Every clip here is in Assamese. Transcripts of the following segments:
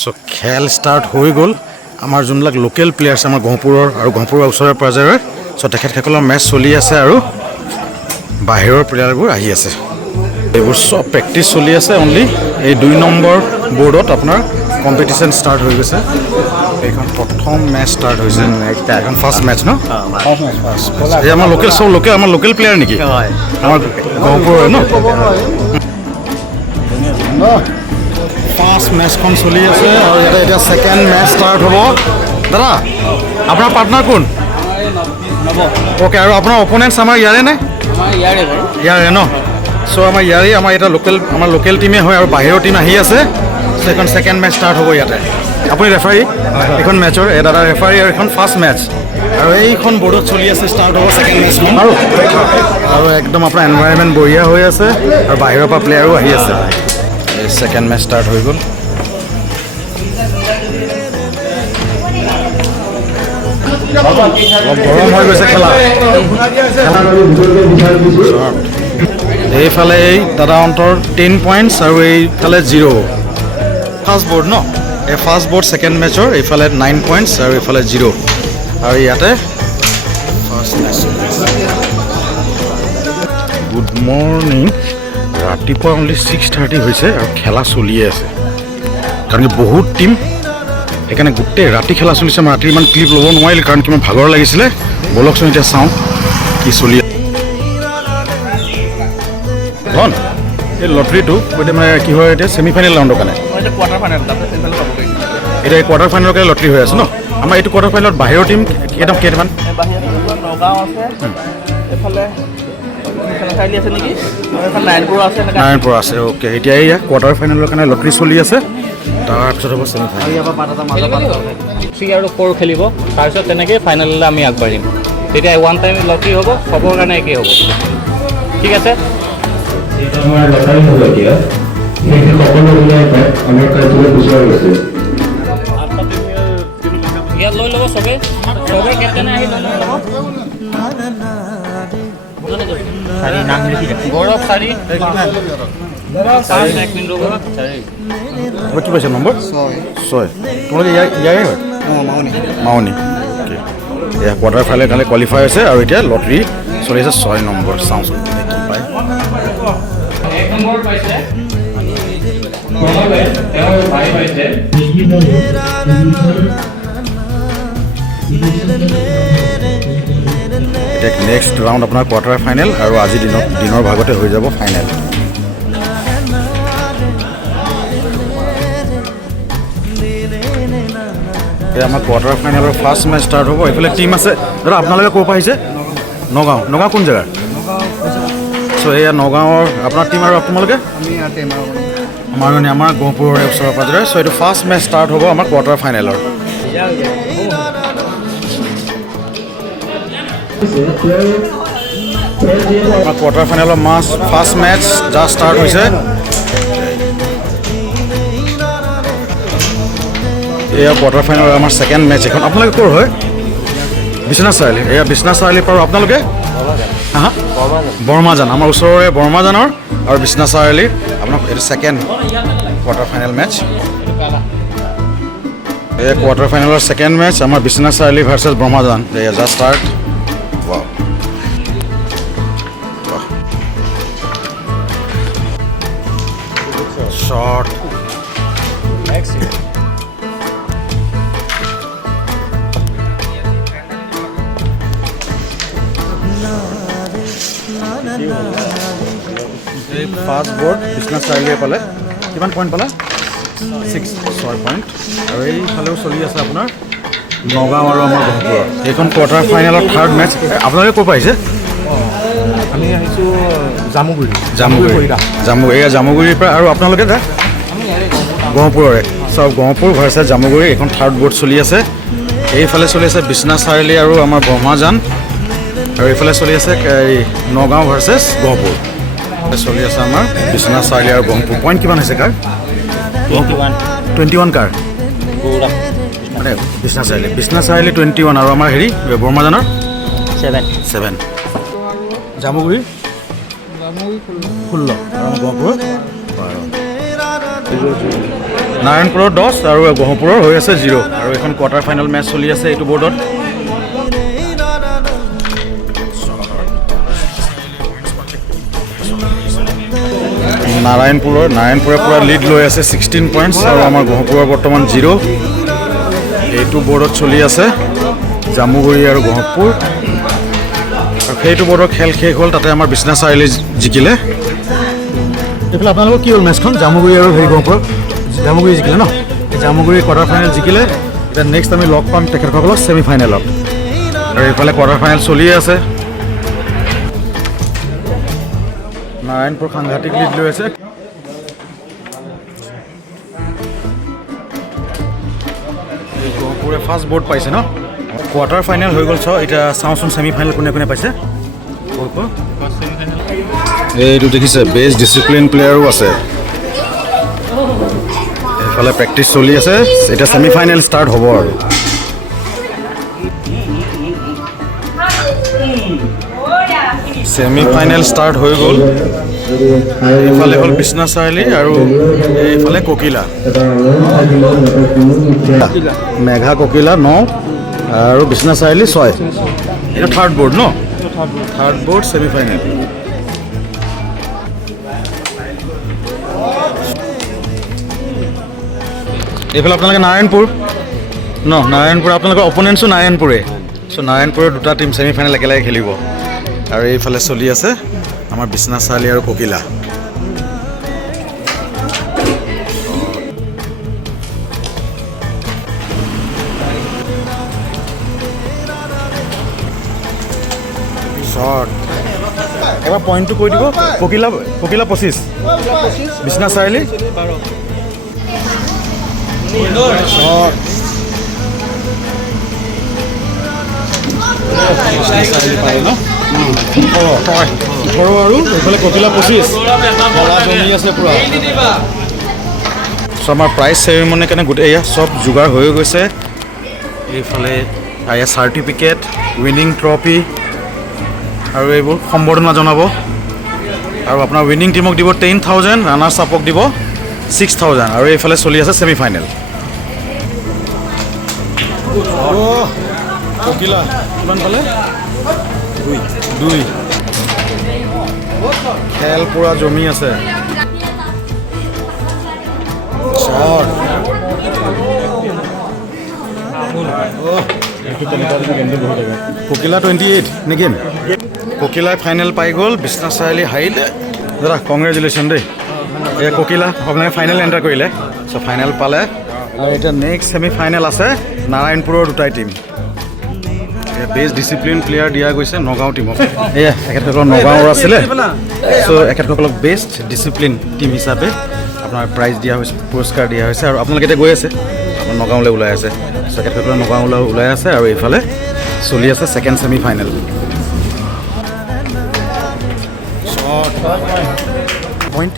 সো খেল ষ্টাৰ্ট হৈ গ'ল আমাৰ যোনবিলাক লোকেল প্লেয়াৰ্ছ আমাৰ গহপুৰৰ আৰু গহপুৰৰ ওচৰে পাজৰে সো তেখেতসকলৰ মেচ চলি আছে আৰু বাহিৰৰ প্লেয়াৰবোৰ আহি আছে এইবোৰ সব প্ৰেক্টিছ চলি আছে অনলি এই 2 নম্বৰ বৰ্ডত আপোনাৰ কম্পিটিশ্যন ষ্টাৰ্ট হৈ গৈছে এইখন প্ৰথম মেচ ষ্টাৰ্ট হৈছে এখন ফাৰ্ষ্ট মেচ ন এই আমাৰ লোকেল সব লোকেল আমাৰ লোকেল প্লেয়াৰ নেকি আমাৰ গহপুৰৰ ন ফাৰ্ষ্ট মেচখন চলি আছে আৰু ইয়াতে এতিয়া ছেকেণ্ড মেচ ষ্টাৰ্ট হ'ব দাদা আপোনাৰ পাৰ্টনাৰ কোন ওকে আৰু আপোনাৰ অপনেণ্টছ আমাৰ ইয়াৰে নে ইয়াৰে ন চ' আমাৰ ইয়াৰে আমাৰ এটা লোকেল টিমে হয় আৰু বাহিৰৰ টিম আহি আছে এখন ছেকেণ্ড মেচ ষ্টাৰ্ট হ'ব ইয়াতে আপুনি ৰেফাৰী এইখন মেচৰ দাদা ৰেফাৰী আৰু এখন ফাৰ্ষ্ট মেচ আৰু এইখন বৰ্ডত চলি আছে ষ্টাৰ্ট হ'ব ছেকেণ্ড মেচখন আৰু একদম আপোনাৰ এনভাইৰনমেণ্ট বঢ়িয়া হৈ আছে আৰু বাহিৰৰ পৰা প্লেয়াৰো আহি আছে এই ছেকেণ্ড মেচ ষ্টাৰ্ট হৈ গ'ল অলপ গৰম হৈ গৈছে খেলা এইফালে এই দাদাহঁতৰ 10 পইণ্টছ আৰু এইফালে 0 ফাৰ্ষ্ট বৰ্ড ন এই ফাৰ্ষ্ট বৰ্ড ছেকেণ্ড মেচৰ এইফালে 9 পইণ্টছ আৰু এইফালে 0 আৰু ইয়াতে ফাৰ্ষ্ট মেচ গুড মৰ্ণিং ৰাতিপুৱা অনলি 6:30 হৈছে আৰু খেলা চলিয়ে আছে কাৰণ বহুত টিম সেইকাৰণে গোটেই ৰাতি খেলা চলিছে মই ৰাতি ইমান ক্লিপ ল'ব নোৱাৰিলোঁ কাৰণ কিমান ভাগৰ লাগিছিলে বলকচোন এতিয়া চাওঁ কি চলি ধন এই লটাৰীটো এতিয়া মানে কি হয় এতিয়া ছেমি ফাইনেল ৰাউণ্ডৰ কাৰণে এতিয়া এই কোৱাৰ্টাৰ ফাইনেলৰ কাৰণে লটাৰী হৈ আছে ন আমাৰ এইটো কোৱাৰ্টাৰ ফাইনেলত বাহিৰৰ টিম কেইটামান নাৰায়ণপুৰ আছে অ'কে এতিয়া এয়া কোৱাৰ্টাৰ ফাইনেলৰ কাৰণে লটাৰী চলি আছে তাৰপিছত হ'ব ছেমি ফাইনেল 3 আৰু 4 খেলিব তাৰপিছত তেনেকৈ ফাইনেললৈ আমি আগবাঢ়িম তেতিয়া ওৱান টাইম লটাৰী হ'ব চবৰ কাৰণে একেই হ'ব ঠিক আছে ইয়াত লৈ ল'ব চবেই কেপ্টেইনে আহি লৈ ল'ব গৌৰৱ চাৰি কি পাইছে নম্বৰ 6 তোমালোকে ইয়াৰে হয় মাউনি অ'কে এয়া কোৱাৰ্টাৰ ফাইনেলৰ কাৰণে কোৱালিফাই হৈছে আৰু এতিয়া লটাৰী চলি আছে 6 নম্বৰ চাওঁচোন কি পায় এতিয়া নেক্সট ৰাউণ্ড আপোনাৰ কোৱাৰ্টাৰ ফাইনেল আৰু আজিৰ দিনৰ ভাগতে হৈ যাব ফাইনেল এতিয়া আমাৰ কোৱাৰ্টাৰ ফাইনেলৰ ফাৰ্ষ্ট মেচ ষ্টাৰ্ট হ'ব এইফালে টিম আছে দাদা আপোনালোকে ক'ৰ পৰা আহিছে নগাঁও কোন জেগাৰ চ' এয়া নগাঁৱৰ আপোনাৰ টিম আৰু আপোনালোকে আমাৰ গহপুৰৰে ওচৰে পাজৰে চ' এইটো ফাৰ্ষ্ট মেচ ষ্টাৰ্ট হ'ব আমাৰ কোৱাৰ্টাৰ ফাইনেলৰ আমাৰ কোৱাৰ্টাৰ ফাইনেলৰ ফাৰ্ষ্ট মেচ জাষ্ট ষ্টাৰ্ট হৈছে এয়া কোৱাৰ্টাৰ ফাইনেলৰ আমাৰ ছেকেণ্ড মেচ এখন আপোনালোকে ক'ৰ হয় বিশ্বনাথ চাৰিআলি এয়া বিশ্বনাথ চাৰিআলিৰ পৰা আপোনালোকে হা বৰ্মাজান আমাৰ ওচৰৰে বৰ্মাজানৰ আৰু বিশ্বনাথ চাৰিআলিৰ আপোনাৰ এইটো ছেকেণ্ড কোৱাৰ্টাৰ ফাইনেল মেচ এয়া কোৱাৰ্টাৰ ফাইনেলৰ ছেকেণ্ড মেচ আমাৰ বিশ্বনাথ চাৰিআলি ভাৰ্চেছ বৰ্মাজান এয়া জাষ্ট ষ্টাৰ্ট শ্বট এই ফাৰ্ষ্ট বৰ্ড বিশ্বনাথ চাৰিআলিয়ে পালে কিমান পইণ্ট পালে 6 পইণ্ট আৰু এইফালেও চলি আছে আপোনাৰ নগাঁও আৰু আমাৰ গহপুৰৰ এইখন কোৱাৰ্টাৰ ফাইনেলৰ থাৰ্ড মেচ আপোনালোকে ক'ৰ পৰা আহিছে আমি আহিছোঁ জামুগুৰিৰ পৰা আৰু আপোনালোকে দা গহপুৰৰে চব গহপুৰ ভাৰ্চেছ জামুগুৰি এইখন থাৰ্ড বৰ্ড চলি আছে এইফালে চলি আছে বিশ্বনাথ চাৰিআলি আৰু আমাৰ ব্ৰহ্মাজান আৰু এইফালে চলি আছে এই নগাঁও ভাৰ্চেছ গহপুৰ চলি আছে আমাৰ বিশ্বনাথ চাৰিআলি আৰু গহপুৰ পইণ্ট কিমান হৈছে কাৰ 21 কাৰ মানে বিশ্বনাথ চাৰিআলি 21 আৰু আমাৰ হেৰি ব্ৰহ্মাজানৰ 7 জামুগুৰি 16 আৰু গহপুৰ 12 নাৰায়ণপুৰৰ 10 আৰু গহপুৰৰ হৈ আছে 0 আৰু এখন কোৱাৰ্টাৰ ফাইনেল মেচ চলি আছে এইটো বৰ্ডত। নাৰায়ণপুৰে পুৰা লিড লৈ আছে 16 পইণ্টছ আৰু আমাৰ গহপুৰৰ বৰ্তমান 0। এইটো বৰ্ডত চলি আছে জামুগুৰি আৰু গহপুৰ, আৰু সেইটো বৰ্ডৰ খেল শেষ হ'ল, তাতে আমাৰ বিশ্বনাথ চাৰিআলি জিকিলে। এইফালে আপোনালোকৰ কি হ'ল মেচখন? জামুগুৰি আৰু গহপুৰ, জামুগুৰি জিকিলে ন? জামুগুৰি কোৱাৰ্টাৰ ফাইনেল জিকিলে। এতিয়া নেক্সট আমি লগ পাম তেখেতসকলক ছেমি ফাইনেলত, আৰু এইফালে কোৱাৰ্টাৰ ফাইনেল চলিয়ে আছে। নাৰায়ণপুৰ সাংঘাতিক লিড লৈ আছে। গহপুৰে ফাৰ্ষ্ট বৰ্ড পাইছে ন? কোৱাৰ্টাৰ ফাইনেল হৈ গ'ল। এতিয়া চাওঁচোন ছেমি ফাইনেল কোনে কোনে পাইছে। এইটো দেখিছে বেষ্ট ডিচিপ্লিন প্লেয়াৰো আছে। এইফালে প্ৰেক্টিচ চলি আছে, এতিয়া ছেমি ফাইনেল ষ্টাৰ্ট হ'ব আৰু। ছেমি ফাইনেল ষ্টাৰ্ট হৈ গ'ল। এইফালে হ'ল বিশ্বনাথ চাৰিআলি আৰু এইফালে ককিলা, মেঘা ককিলা 9 আৰু বিশ্বনাথ চাৰিআলি 6। এইটো থাৰ্ড বৰ্ড ন? Third board semi final. এইফালে আপোনালোকে নাৰায়ণপুৰ ন? নাৰায়ণপুৰ আপোনালোকৰ অপনেণ্টছো নাৰায়ণপুৰে। চ' নাৰায়ণপুৰৰ দুটা টিম ছেমি ফাইনেল একেলগে খেলিব, আৰু এইফালে চলি আছে আমাৰ বিশ্বনাথ চাৰিআলি আৰু ককিলা। শ্বট এবাৰ পইণ্টটো কৈ দিব। ককিলা 25, বিশ্বনাথ চাৰিআলি শ্বট। আৰু এইফালে ককিলা 25 জমি আছে পুৰা। চ' আমাৰ প্ৰাইজ চেৰিমনিৰ কাৰণে গোটেই এয়া চব যোগাৰ হৈ গৈছে। এইফালে এয়া চাৰ্টিফিকেট, উইনিং ট্ৰফি আৰু এইবোৰ সম্বৰ্ধনা জনাব, আৰু আপোনাৰ উইনিং টিমক দিব 10,000, ৰানাৰ্ছ আপক দিব 6,000, আৰু এইফালে চলি আছে ছেমি ফাইনেল। ককিলা কিমান পালে? 2। খেল পুৰা জমি আছে। ককিলা 28 নেকি? ককিলাই ফাইনেল পাই গ'ল, বিশ্বনাথ চাৰিআলি হাৰিলে। দাদা কংগ্ৰেচুলেশ্যন দেই। এই ককিলা আপোনালোকে ফাইনেল এণ্টাৰ কৰিলে, চ' ফাইনেল পালে। আৰু এতিয়া নেক্সট ছেমি ফাইনেল আছে নাৰায়ণপুৰৰ দুটাই টিম। বেষ্ট ডিচিপ্লিন প্লেয়াৰ দিয়া গৈছে নগাঁও টিমক। এয়া এখেতসকলক নগাঁৱৰ আছিলে, চ' এখেতসকলক বেষ্ট ডিচিপ্লিন টিম হিচাপে আপোনাৰ প্ৰাইজ দিয়া হৈছে, পুৰস্কাৰ দিয়া হৈছে। আৰু আপোনালোকে এতিয়া গৈ আছে, আপোনাৰ নগাঁৱলৈ ওলাই আছে, চ' এখেতসকলে নগাঁৱলৈ ওলাই আছে। আৰু এইফালে চলি আছে ছেকেণ্ড ছেমি ফাইনেল। পইণ্ট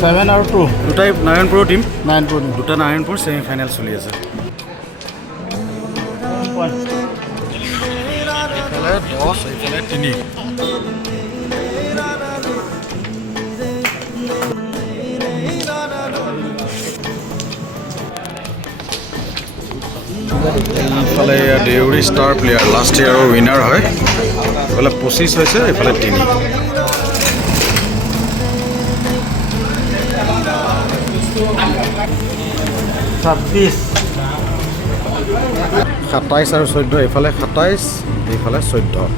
7 আৰু 2 দুটাই নাৰায়ণপুৰৰ টিম। দুটা নাৰায়ণপুৰ ছেমি ফাইনেল চলি আছে। এইফালে 10, এইফালে 3। এইফালে দেউৰী ষ্টাৰ প্লেয়াৰ, লাষ্ট ইয়াৰৰ উইনাৰ হয়। এইফালে 25 হৈছে, এইফালে 3। 27 আৰু 14, এইফালে 27, এইফালে 14।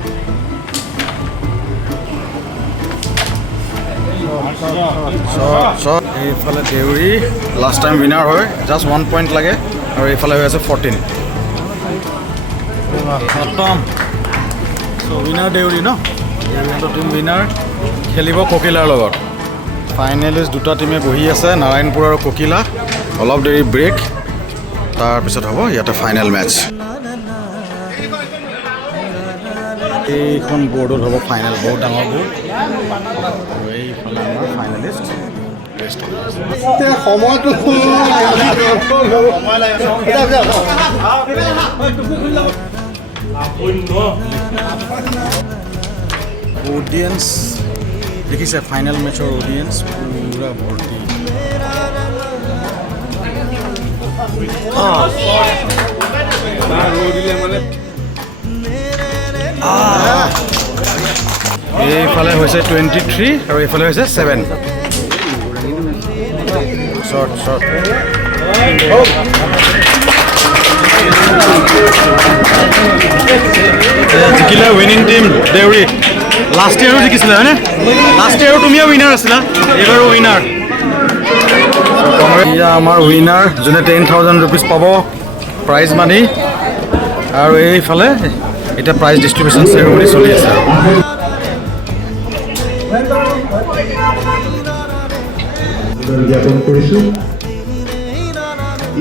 এইফালে দেউৰী লাষ্ট টাইম উইনাৰ হয়, জাষ্ট 1 পইণ্ট লাগে, আৰু এইফালে হৈ আছে 14। খতম। উইনাৰ দেউৰী ন? টিম উইনাৰ খেলিব ককিলাৰ লগত। ফাইনেলিষ্ট দুটা টিমে বহি আছে, নাৰায়ণপুৰ আৰু ককিলা। অলপ দেৰি ব্ৰেক, তাৰপিছত হ'ব ইয়াতে ফাইনেল মেটচ। এইখন বৰ্ডত হ'ব ফাইনেল, বহুত ডাঙৰ বৰ্ড। আৰু এইফালে আমাৰ ফাইনেলিষ্ট অডিয়েন্স দেখিছে, ফাইনেল মেটচৰ অডিয়েন্স পুৰা ভৰ্তি। এইফালে হৈছে 23 আৰু এইফালে হৈছে 7 শ্বৰ্ট শ্বৰ্ট জিকিলে উইনিং টিম দেউৰী লাষ্ট ইয়াৰো জিকিছিলে হয়নে লাষ্ট ইয়াৰো তুমিও উইনাৰ আছিলা এইবাৰো উইনাৰ এয়া আমাৰ উইনাৰ যোনে 10,000 ৰুপিজ পাব প্ৰাইজ মানি আৰু এইফালে এতিয়া প্ৰাইজ ডিষ্ট্ৰিবিউশ্যন চেৰেমনি চলি আছে জ্ঞাপন কৰিছোঁ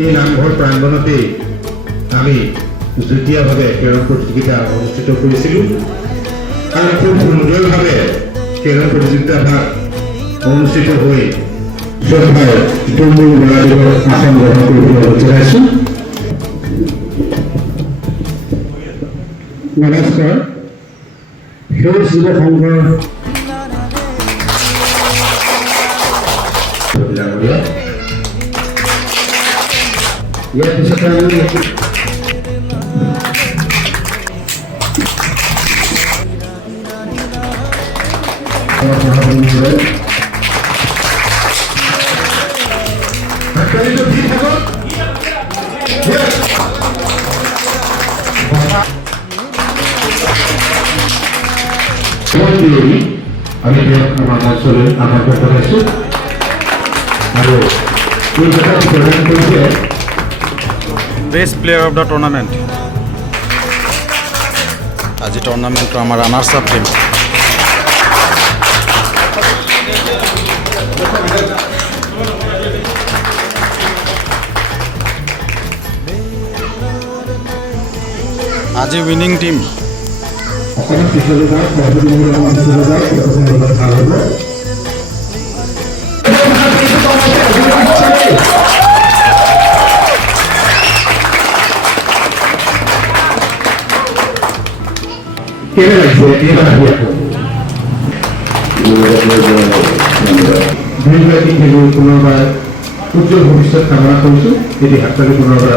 এই নামঘৰ প্ৰাংগণতেই আমি যুটীয়াভাৱে কেৰম প্ৰতিযোগিতা অনুষ্ঠিত কৰিছিলোঁ আৰু খুব সুন্দৰভাৱে কেৰম প্ৰতিযোগিতাভাগ অনুষ্ঠিত হৈ চৰকাৰ তৰুণ বৰাদেৱৰ আসন গ্ৰহণ কৰিবলৈ জনাইছোঁ নমস্কাৰ সেউজ যুৱ সংঘৰ ইয়াৰ পিছতে আমি আমি আমাৰ মঞ্চলৈ আমন্ত্ৰণ জনাইছোঁ আৰু এই কথাটো প্ৰদান কৰিছে best player of the tournament আজি টুৰ্ণামেণ্টৰ আমাৰ ৰানাৰ্ছ আপ টিম আজি উইনিং টিম অসমত পিছলৈ ভাল হ'ব কেনে লাগিছে এইবাৰ আহি আকৌ দুয়োগৰাকী খেলুৱৈ পুনৰবাৰ উজ্জ্বল ভৱিষ্যত কামনা কৰিছোঁ এটি হাততালি পুনৰবাৰ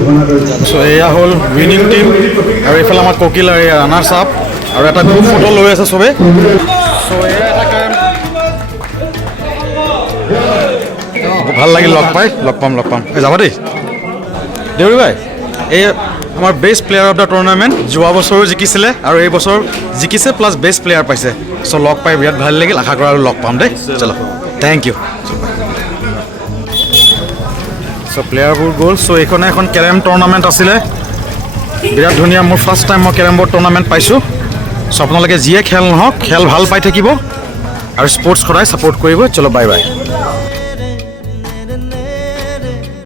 আপোনাক চ' এয়া হ'ল উইনিং টিম আৰু এইফালে আমাৰ ককিল আৰু এয়া ৰানাৰ্ছ আপ আৰু এটা গ্ৰুপ ফটো লৈ আছে চবে চ' এয়া এটা ভাল লাগিল লগ পাম এই যাব দেই দেউৰী ভাই এই আমাৰ best player of the tournament যোৱা বছৰো জিকিছিলে আৰু এই বছৰ জিকিছে প্লাছ বেষ্ট প্লেয়াৰ পাইছে চ' লগ পাই বিৰাট ভাল লাগিল আশা কৰা আৰু লগ পাম দেই চলো থেংক ইউ চ' প্লেয়াৰবোৰ গ'ল চ' এইখনে এখন কেৰম টুৰ্ণামেণ্ট আছিলে বিৰাট ধুনীয়া মোৰ ফাৰ্ষ্ট টাইম মই কেৰম বৰ্ড টুৰ্ণামেণ্ট পাইছোঁ চ' আপোনালোকে যিয়ে খেল নহওক খেল ভাল পাই থাকিব আৰু স্পৰ্টছ সদায় ছাপোৰ্ট কৰিব চলো বাই বাই